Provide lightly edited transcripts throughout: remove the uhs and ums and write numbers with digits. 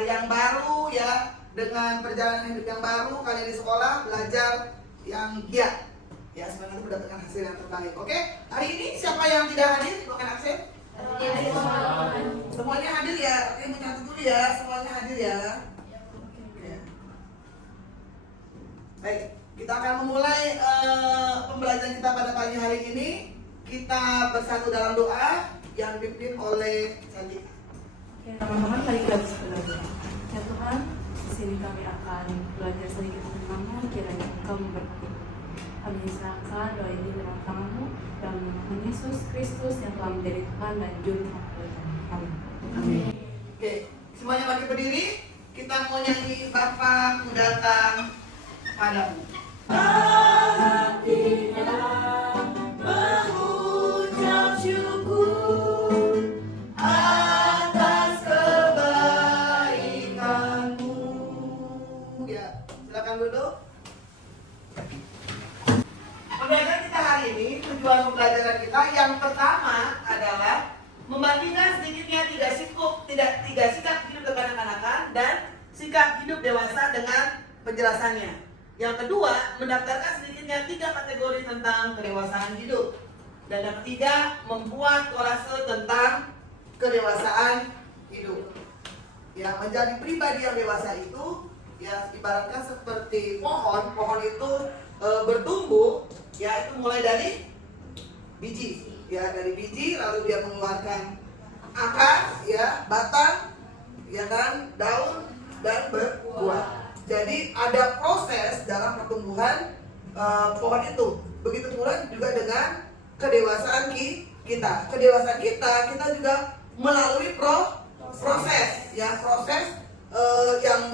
hari yang baru ya, dengan perjalanan hidup yang baru, kalian di sekolah belajar yang giat. Ya, semoga nanti mendapatkan hasil yang terbaik. Oke, hari ini siapa yang tidak hadir? Bukan absen? Semuanya hadir ya. Oke, mencatat dulu ya, semuanya hadir ya. Oke. Baik, kita akan memulai pembelajaran kita pada pagi hari ini. Kita bersatu dalam doa yang dipimpin oleh Sandy. Oke, teman-teman, mari kita belajar. Ya Tuhan, di sini kami akan belajar sedikit tentang-Mu, kiranya Engkau memberkati. Kami serahkan doa ini dalam tangan-Mu, dalam nama Tuhan Yesus Kristus yang telah menjadi Tuhan dan Juru Selamat kami. Amin. Oke, semuanya bagi berdiri. Kita mau nyanyi Bapa Ku Datang Padamu. Hatinya mengucap syukur atas kebaikan-Mu. Ya, silakan duduk. Pembelajaran kita hari ini, tujuan pembelajaran kita yang pertama adalah membagikan sedikitnya tiga sikap hidup kekanak-kanakan dan sikap hidup dewasa dengan penjelasannya. Yang kedua, mendaftarkan sedikitnya 3 kategori tentang kedewasaan hidup. Dan yang ketiga, membuat kolase tentang kedewasaan hidup. Ya, menjadi pribadi yang dewasa itu ya ibaratkan seperti pohon. Pohon itu bertumbuh, ya itu mulai dari biji. Ya, dari biji lalu dia mengeluarkan akar, ya, batang, ya kan, daun dan berbuah. Jadi ada proses dalam pertumbuhan pohon itu. Begitu pula juga dengan kedewasaan kita. Kedewasaan kita juga melalui proses, ya, proses yang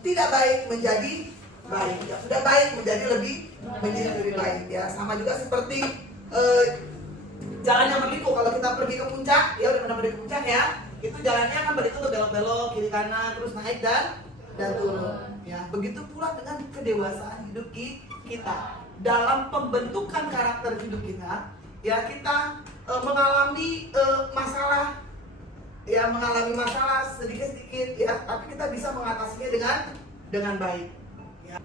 tidak baik menjadi baik. Yang sudah baik menjadi lebih baik, ya. Sama juga seperti jalan yang berliku. Kalau kita pergi ke puncak, ya udah pernah pergi ke puncak ya, itu jalannya kan berliku tuh, belok-belok kiri kanan terus naik dan turun. Ya, begitu pula dengan kedewasaan hidup kita. Dalam pembentukan karakter hidup kita, ya kita mengalami masalah, ya mengalami masalah sedikit-sedikit, ya, tapi kita bisa mengatasinya dengan baik. Ya.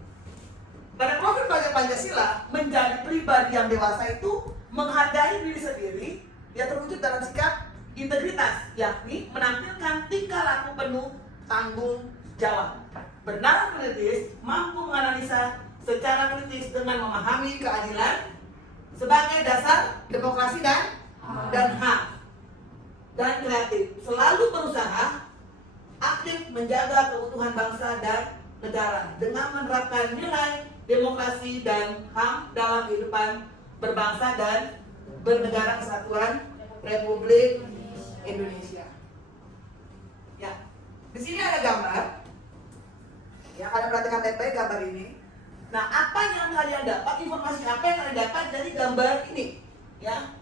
Pada profil belajar Pancasila, menjadi pribadi yang dewasa itu menghargai diri sendiri, ya terwujud dalam sikap integritas, yakni menampilkan tingkah laku penuh tanggung jawab, bernalar kritis, mampu menganalisa secara kritis dengan memahami keadilan sebagai dasar demokrasi dan HAM, dan kreatif, selalu berusaha aktif menjaga keutuhan bangsa dan negara dengan menerapkan nilai demokrasi dan HAM dalam kehidupan berbangsa dan bernegara kesatuan Republik Indonesia. Ya, di sini ada gambar. Ya, kalian perhatikan baik-baik gambar ini. Nah, apa yang kalian dapat, informasi apa yang kalian dapat dari gambar ini? Ya,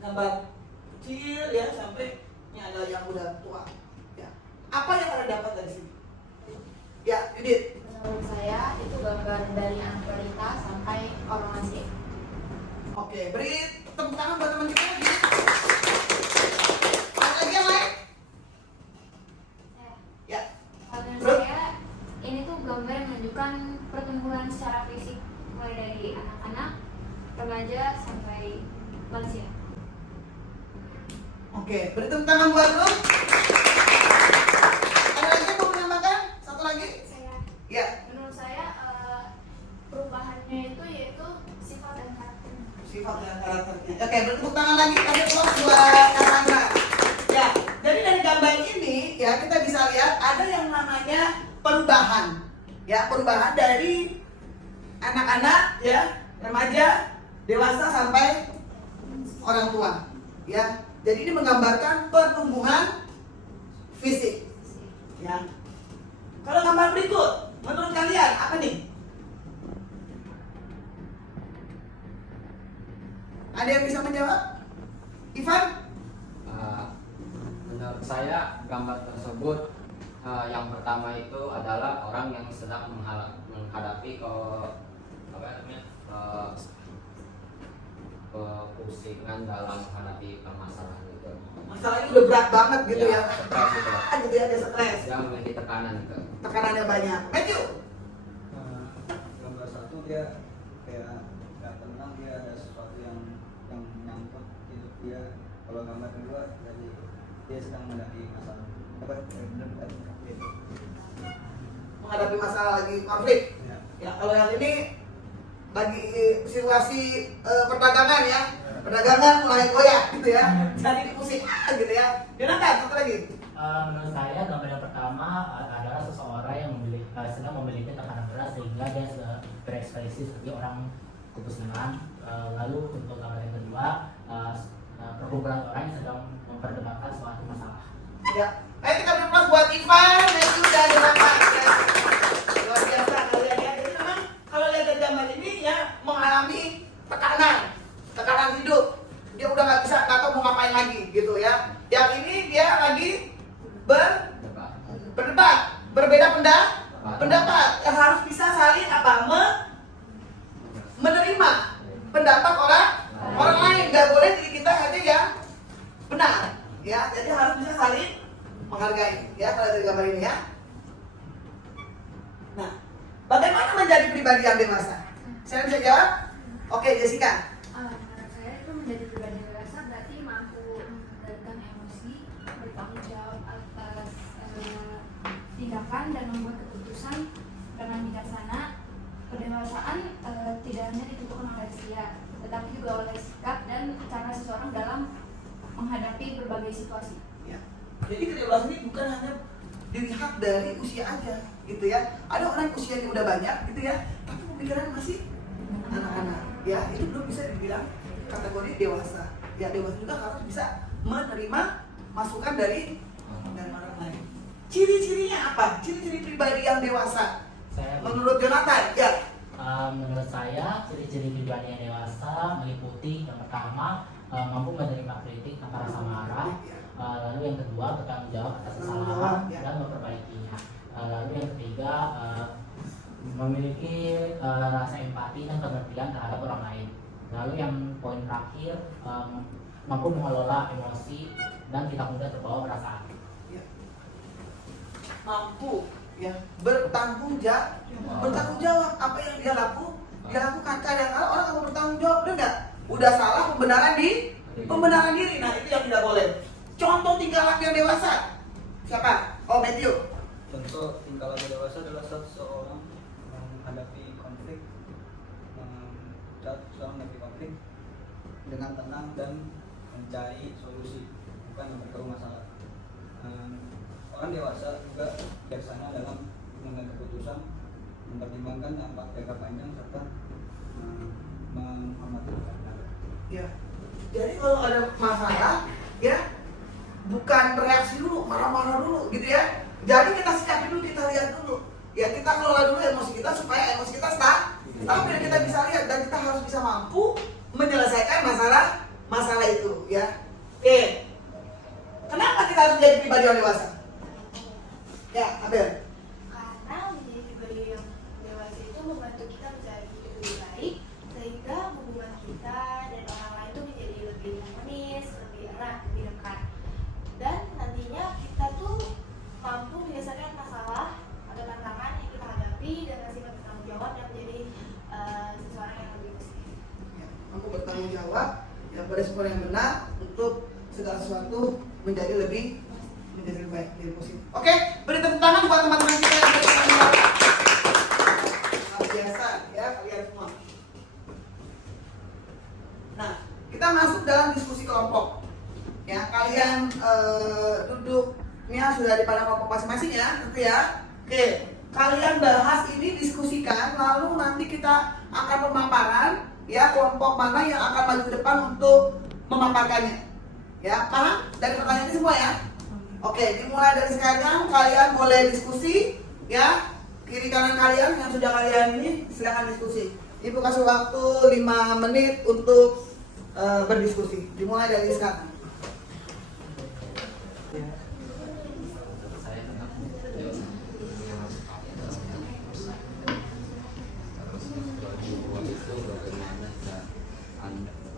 gambar kecil ya sampai ini ada yang udah tua. Ya, apa yang kalian dapat dari sini? Ya, Yudit. Menurut saya itu gambar dari anak balita sampai orang asing. Oke, beri tepuk tangan buat teman kita lagi. Ada lagi yang lain? Ya. Menurut saya ini tuh gambar yang menunjukkan pertumbuhan secara fisik mulai dari anak-anak, remaja sampai lansia. Oke, beri tepuk tangan buat Rum. Ada lagi yang mau menambahkan? Satu lagi? Ya. Menurut saya perubahannya itu yaitu sifat dan karakter. Sifat dan karakternya. Oke, beri tepuk tangan lagi. Ada plus buat Karangga. Ya, jadi dari gambar ini ya kita bisa lihat ada yang namanya perubahan. Ya, perubahan dari anak-anak, ya, remaja, dewasa sampai orang tua. Ya, jadi ini menggambarkan pertumbuhan fisik. Ya. Kalau gambar berikut, menurut kalian apa nih? Ada yang bisa menjawab? Ivan? Menurut saya gambar tersebut yang pertama itu adalah orang yang sedang menghadapi kepusingan dalam menghadapi permasalahan itu. Masalahnya udah berat banget gitu ya. Stres gitu. Gitu ya, dia stres. Dia memiliki tekanan itu. Tekanannya banyak. Matthew. Gambar satu dia kayak nggak tenang, dia ada sesuatu yang nyangkut hidup dia. Kalau gambar kedua jadi dia sedang menghadapi masalah Menghadapi masalah lagi konflik. ya. Ya, kalau yang ini lagi situasi perdagangan ya. Perdagangan mulai goyah gitu ya. Jadi pusing gitu ya. Jonathan, satu lagi. Menurut saya gambar yang pertama adalah seseorang yang sedang memiliki tekanan berat sehingga dia berekspresi seperti orang kepusingan. Lalu untuk gambar yang kedua, perkumpulan orang yang sedang memperdebatkan suatu masalah. Ya. Ayo kita beri buat Ivan, Matthew, dan Jonathan ya. Luar biasa kalian ya. Jadi memang kalau lihat dari gambar ini ya mengalami tekanan hidup. Dia udah nggak tahu mau ngapain lagi gitu ya. Yang ini dia lagi berdebat, berbeda pendapat yang harus bisa saling menerima pendapat orang lain. Nggak boleh diri kita aja yang benar ya. Jadi harus bisa saling menghargai ya kalau dari gambar ini ya. Nah, bagaimana menjadi pribadi yang dewasa? Saya bisa jawab? Oke, Jessica. Menurut saya itu menjadi pribadi dewasa berarti mampu mengendalikan emosi, bertanggung jawab atas tindakan dan membuat keputusan dengan bijaksana. Pendewasaan tidak hanya ditentukan oleh usia, tetapi juga oleh sikap dan cara seseorang dalam menghadapi berbagai situasi. Ya. Jadi kedewasaan ini bukan hanya dilihat dari usia aja, gitu ya. Ada orang yang usianya udah banyak, gitu ya, tapi pemikiran masih anak-anak. Ya, itu belum bisa dibilang kategori dewasa. Ya, dewasa juga harus bisa menerima masukan dari orang lain. Ciri-cirinya apa? Ciri-ciri pribadi yang dewasa. Menurut Jonathan, ya. Menurut saya, ciri-ciri pribadi yang dewasa meliputi yang pertama, mampu menerima kritik tanpa rasa marah. Lalu yang kedua, bertanggung jawab atas kesalahan dan memperbaikinya. Lalu yang ketiga, memiliki rasa empati dan pengertian terhadap orang lain. Lalu yang poin terakhir, mampu mengelola emosi dan tidak mudah terbawa perasaan. Ya. Mampu ya bertanggung jawab apa yang dia lakukan. Kadang-kadang orang nggak bertanggung jawab, benar nggak? Udah salah pembenaran diri. Nah, itu yang tidak boleh. Contoh tingkah laku yang dewasa siapa? Oh, Matthew. Contoh tingkah laku dewasa adalah seseorang menghadapi konflik, dengan tenang dan mencari solusi, bukan memperkeruh masalah. Orang dewasa juga bijaksana dalam mengambil keputusan, mempertimbangkan dampak jangka panjang serta menghormati keadaan. Ya. Jadi kalau ada masalah, ya bukan bereaksi dulu, marah-marah dulu, gitu ya. Jadi kita sikapi dulu, kita lihat dulu. Ya, kita kelola dulu emosi kita supaya emosi kita stabil, kita bisa lihat dan kita harus bisa mampu menyelesaikan masalah itu, ya. Oke. Kenapa kita harus menjadi pribadi yang dewasa? Ya, Abel. Karena menjadi pribadi yang dewasa itu membantu kita menjadi hidup lebih baik, sehingga hubungan kita dan orang lain itu menjadi lebih harmonis, lebih erat, lebih dekat. Dan nantinya kita tuh mampu menyelesaikan masalah atau tantangan yang kita hadapi dengan sikap bertanggung jawab dan menjadi seseorang yang lebih positif. Ya, mampu bertanggung jawab, ya berespon yang benar untuk segala sesuatu menjadi lebih baik, lebih positif. Oke, beri tepuk tangan buat teman-teman kita yang bertanggung jawab. Luar biasa ya kalian semua. Nah, kita masuk dalam diskusi kelompok. Ya, kalian duduknya sudah di pada kelompok masing-masing ya, tentu ya. Oke, kalian bahas ini, diskusikan, lalu nanti kita akan pemaparan ya kelompok mana yang akan maju ke depan untuk memaparkannya. Ya, paham? Dari pertanyaan ini semua ya? Oke, dimulai dari sekarang kalian boleh diskusi ya. Kiri kanan kalian yang sudah kalian ini silakan diskusi. Ibu kasih waktu 5 menit untuk berdiskusi. Dimulai dari sekarang.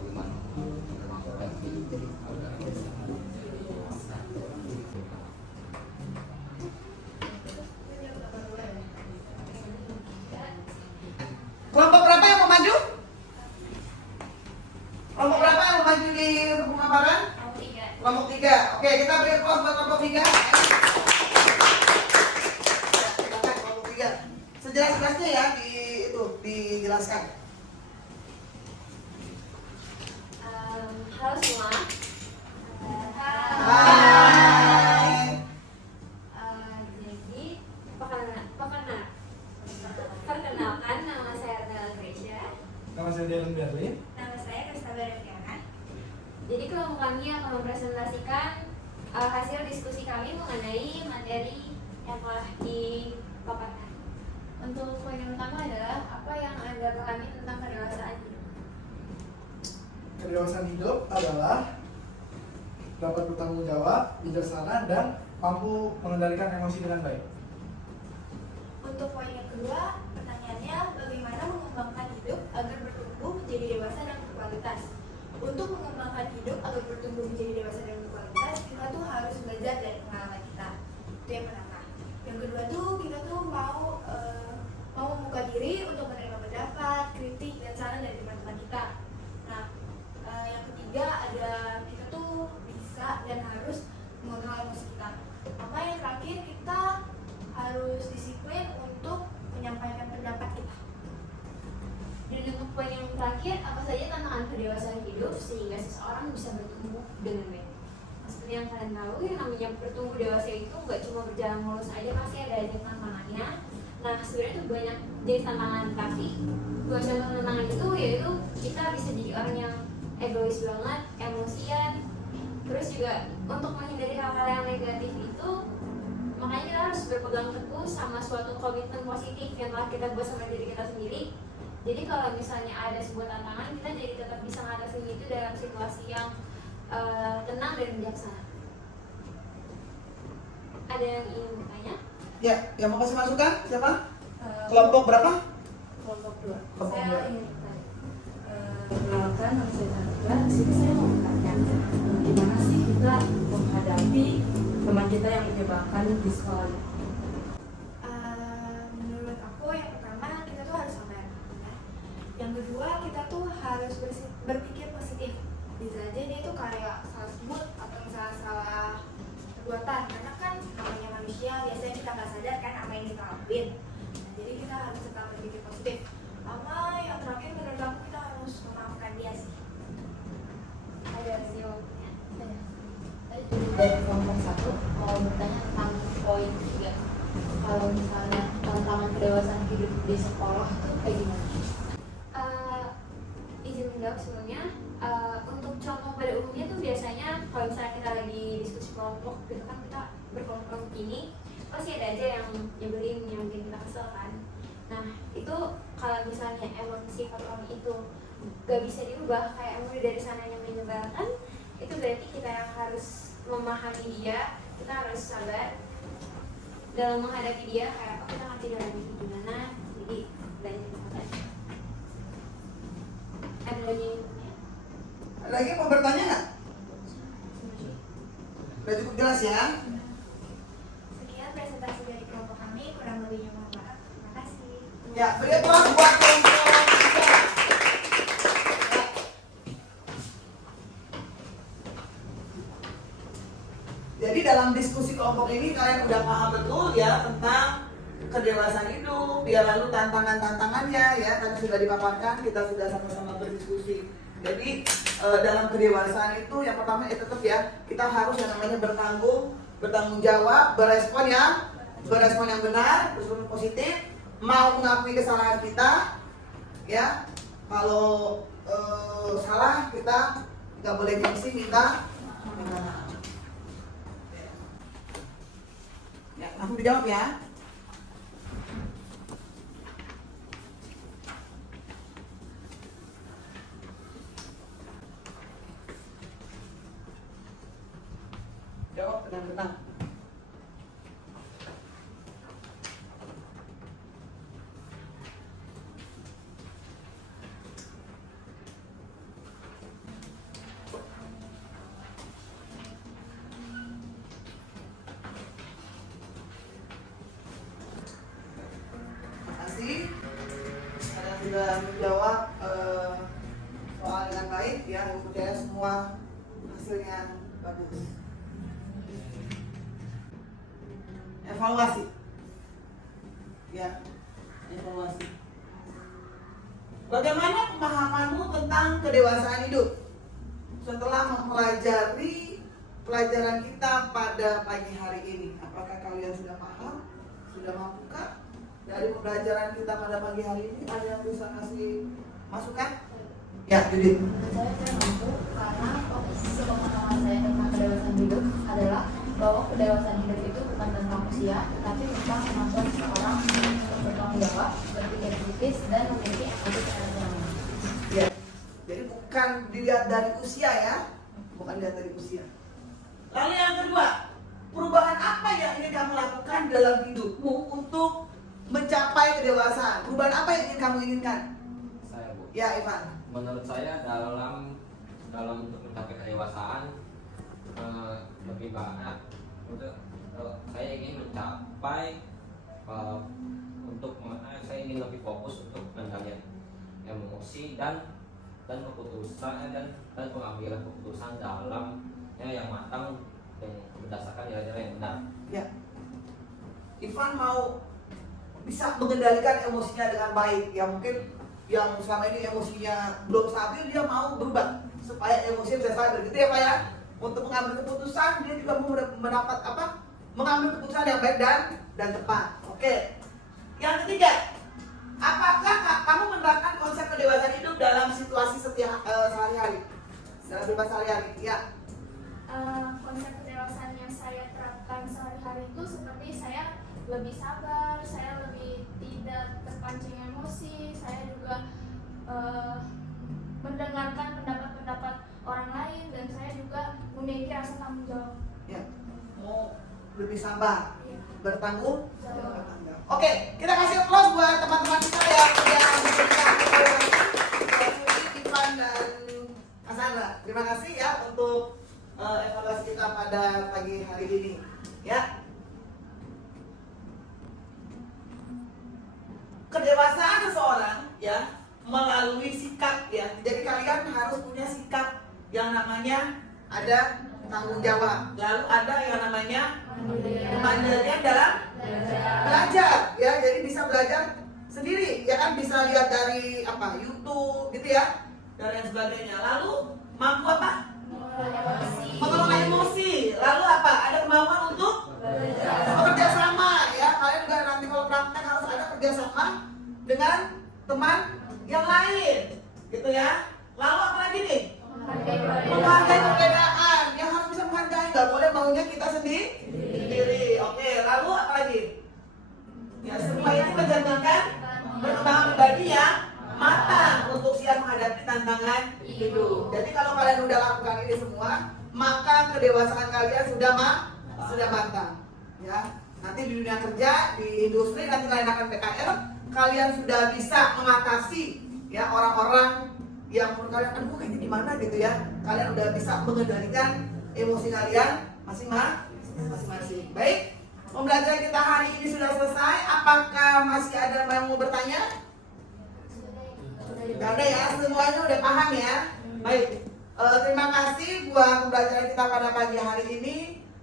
Bagaimana Sejelas-jelasnya ya dijelaskan. Halo semua. Hai. Jadi perkenalkan, nama saya Ernela Gracia. Nama saya Dylan Berlin. Nama saya Krista Barengkiana. Jadi kelompok kami akan mempresentasikan hasil diskusi kami mengenai materi yang telah dipaparkan. Untuk poin yang pertama adalah apa yang Anda pahami tentang kedewasaan hidup. Kedewasaan hidup adalah dapat bertanggung jawab, bijaksana, dan mampu mengendalikan emosi dengan baik. Untuk poin yang kedua, pertanyaannya bagaimana mengembangkan hidup agar bertumbuh menjadi dewasa dan berkualitas. Untuk mengembangkan hidup agar bertumbuh menjadi dewasa dan berkualitas, kita tuh harus belajar dari pengalaman kita. Itu yang pertama. Yang kedua tuh kita tuh mau membuka diri untuk menerima pendapat, kritik, dan saran dari teman-teman kita. Nah, yang ketiga ada kita tuh bisa dan harus mengontrol emosi kita. Sama yang terakhir kita harus disiplin untuk menyampaikan pendapat kita. Dan untuk poin yang terakhir, apa saja tantangan kedewasaan hidup sehingga seseorang bisa bertumbuh dengan baik. Seperti yang kalian tahu, yang namanya bertumbuh dewasa itu nggak cuma berjalan mulus aja, pasti ada tantangannya. Nah, sebenarnya itu banyak jenis tantangan, tapi dua contoh tantangan itu yaitu kita bisa jadi orang yang egois banget, emosian, terus juga untuk menghindari hal-hal yang negatif itu, makanya kita harus berpegang teguh sama suatu komitmen positif yang telah kita buat sama diri kita sendiri. Jadi kalau misalnya ada sebuah tantangan, kita jadi tetap bisa mengatasi itu dalam situasi yang tenang dan bijaksana. Ada yang ingin bertanya? Ya, yang mau kasih masukan siapa? Kelompok berapa? Kelompok 2. Kelompok Saya dua. ingin bertanya. Perkenalkan, nama saya Chandra. Di sini saya mau bertanya, gimana sih kita menghadapi teman kita yang menyebalkan di sekolah? Menurut aku yang pertama kita tuh harus sabar ya. Yang kedua kita tuh harus berpikir positif. Bisa aja dia tuh kayak salah sebut atau misalnya salah perbuatan, karena kan namanya manusia biasanya kita nggak sadar kan apa yang kita lakuin. Nah, jadi kita harus tetap berpikir positif. Sama yang terakhir menurut aku kita harus memaafkan dia sih. Ada jawabannya? Dari kelompok 1 mau bertanya tentang poin 3. Kalau misalnya tantangan kedewasaan hidup di sekolah itu kayak gimana? Izin menjawab sebelumnya. Untuk contoh pada umumnya tuh biasanya kalau misalnya kita lagi diskusi kelompok gitu kan, kita berkelompok ini pasti ada aja yang nyebelin, yang bikin kita kesel kan. Nah itu kalau misalnya emang sifat orang itu gak bisa diubah, kayak emang dari sananya menyebalkan, itu berarti kita yang harus memahami dia, kita harus sabar dalam menghadapi dia, kayak kita ngerti dalamnya gimana, jadi belajar sabar. Ada lagi yang punya? Ada lagi mau bertanya nggak? Udah cukup jelas ya? Sekian presentasi dari kelompok kami, kurang lebihnya mohon maaf. Terima kasih. Ya, beri aplaus buat kelompok 3. Jadi dalam diskusi kelompok ini kalian udah paham betul ya tentang kedewasaan hidup, ya lalu tantangan-tantangannya ya kan sudah dipaparkan, kita sudah sama-sama berdiskusi. Jadi dalam kedewasaan itu yang pertama tetap ya kita harus yang namanya bertanggung jawab, berespon yang benar, berespon positif, mau mengakui kesalahan kita, ya kalau salah kita nggak boleh gengsi, minta maaf. Ya, langsung dijawab ya. Jawab tenang-tenang. Makasih karena sudah menjawab soal dengan baik ya, aku percaya semua hasilnya bagus. Evaluasi ya, evaluasi. Bagaimana pemahamanmu tentang kedewasaan hidup setelah mempelajari pelajaran kita pada pagi hari ini? Apakah kalian sudah paham? Sudah mampukah dari pembelajaran kita pada pagi hari ini? Ada yang bisa kasih masukan? Ya, Judit. Menurut saya mampu karena sepengetahuan saya tentang kedewasaan hidup adalah bahwa kedewasaan hidup itu bukan tentang usia, tetapi tentang kemampuan seseorang untuk bertanggung jawab, berpikir kritis, dan memiliki empati terhadap orang lain. Ya, jadi bukan dilihat dari usia ya, bukan dilihat dari usia. Lalu yang kedua, perubahan apa yang ingin kamu lakukan dalam hidupmu untuk mencapai kedewasaan? Perubahan apa yang ingin kamu inginkan? Saya, Bu. Ya, Ivan. Menurut saya dalam untuk mencapai kedewasaan lebih banyak untuk saya ingin mencapai saya ingin lebih fokus untuk mengendalikan emosi dan keputusan dan pengambilan keputusan dalam yang matang dan berdasarkan nilai-nilai yang benar. Ya, Ivan mau bisa mengendalikan emosinya dengan baik. Ya mungkin yang selama ini emosinya belum stabil, dia mau berubah supaya emosinya bisa stabil, gitu ya Pak ya. Untuk mengambil keputusan, dia juga mau mendapat mengambil keputusan yang baik dan tepat. Oke. Yang ketiga, apakah kamu menerapkan konsep kedewasaan hidup dalam situasi sehari-hari? Dalam kehidupan sehari-hari, ya. Konsep kedewasaan yang saya terapkan sehari-hari itu seperti saya lebih sabar, saya lebih tidak terpancing emosi, saya juga mendengarkan pendapat-pendapat orang lain, dan saya juga memiliki rasa tanggung jawab. Ya, mau lebih sabar, Ya. bertanggung Jawab. jawab. Oke, kita kasih applause buat teman-teman kita yang sudah memberikan evaluasi, Ivan dan Cassandra. Terima kasih ya untuk evaluasi kita pada pagi hari ini. Ya. Kedewasaan seseorang ya melalui sikap ya. Jadi kalian harus punya sikap yang namanya ada tanggung jawab. Lalu ada yang namanya kemandirian dalam belajar ya. Jadi bisa belajar sendiri ya kan, bisa lihat dari YouTube gitu ya dan lain sebagainya. Lalu mampu apa? Mengelola emosi. Lalu apa? Ada kemampuan untuk bekerja sama ya. Kalian juga nanti kalau praktek harus ada kerjasama dengan teman yang lain, gitu ya. Lalu apa lagi nih? Menghargai perbedaan. Ya harus bisa menghargai. Nggak boleh maunya kita sendiri. Oke. Lalu apa lagi? Ya semua ini menjanjikan perkembangan pribadi yang matang untuk siap menghadapi tantangan hidup. Jadi kalau kalian udah lakukan ini semua, maka kedewasaan kalian sudah matang. Ya, nanti di dunia kerja, di industri, nanti kalian akan PKL, kalian sudah bisa mengatasi ya orang-orang yang menurut kalian aduh kayaknya gimana gitu ya. Kalian udah bisa mengendalikan emosi kalian masing-masing. Baik, pembelajaran kita hari ini sudah selesai. Apakah masih ada yang mau bertanya? Gak ada ya, semuanya udah paham ya. Baik, terima kasih buat pembelajaran kita pada pagi hari ini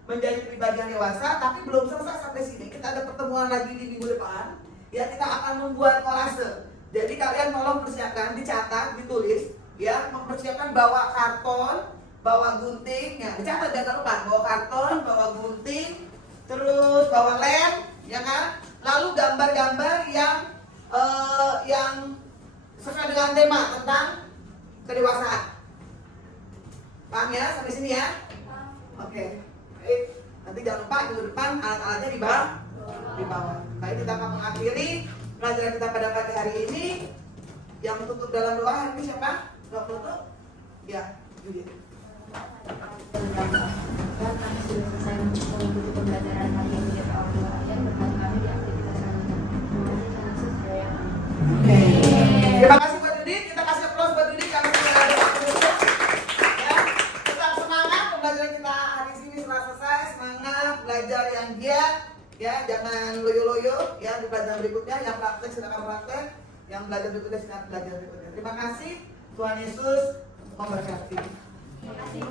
menjadi pribadi yang dewasa. Tapi belum selesai sampai sini. Kita ada pertemuan lagi di minggu depan. Ya, kita akan membuat kolase. Jadi kalian tolong persiapkan, dicatat, ditulis. Ya, mempersiapkan bawa karton, bawa gunting. Ya, dicatat jangan lupa. Bawa karton, bawa gunting, terus bawa lem, ya kan? Lalu gambar-gambar yang sesuai dengan tema tentang kedewasaan. Paham ya sampai sini ya? Oke. Baik. Nanti jangan lupa minggu depan alat-alatnya di bawah. Baik, kita akan mengakhiri pelajaran kita pada pagi hari ini. Yang tutup dalam doa hari ini siapa? Doa tutup? Ya, Judit. Dan kami sudah selesai mengikuti pembelajaran hari ini dari awal hingga akhir. Berkat kami di aktivitas selanjutnya. Terima kasih Tuhan Yesus, Jaya. Oke. Terima kasih buat Judit. Kita kasih aplaus buat Judit karena sudah ada ya. Tetap semangat, pembelajaran kita hari ini setelah selesai. Semangat belajar yang giat ya, jangan loyo-loyo ya. Di pelajaran berikutnya yang praktek silakan praktek, yang belajar berikutnya silakan belajar berikutnya. Terima kasih. Tuhan Yesus memberkati. Terima kasih.